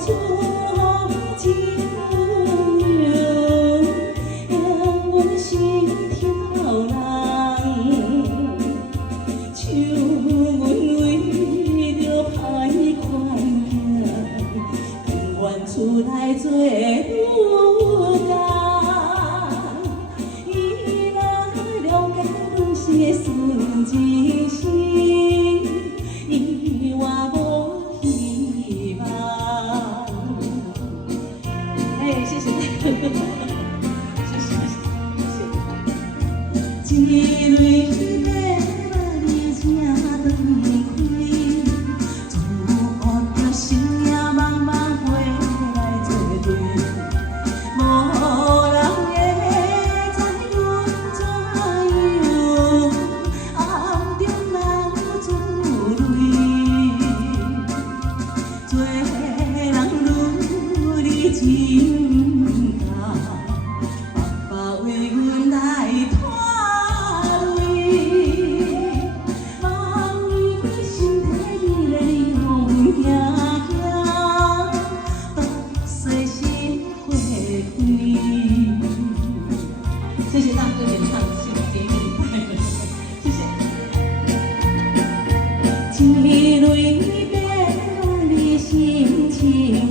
出情柔，让阮心跳人。像阮为着歹款行，甘愿厝内做女工。伊若了解阮是个顺之心，伊我无希望。哎，谢谢，谢谢，谢谢。一蕊月你正长开，祝福着心影茫茫飞来作对，无人会知阮怎样，暗中流珠泪，做人愈离情重，爸爸为阮来拖。谢谢大哥演唱《新年快乐》，谢谢。一蕊变你心情。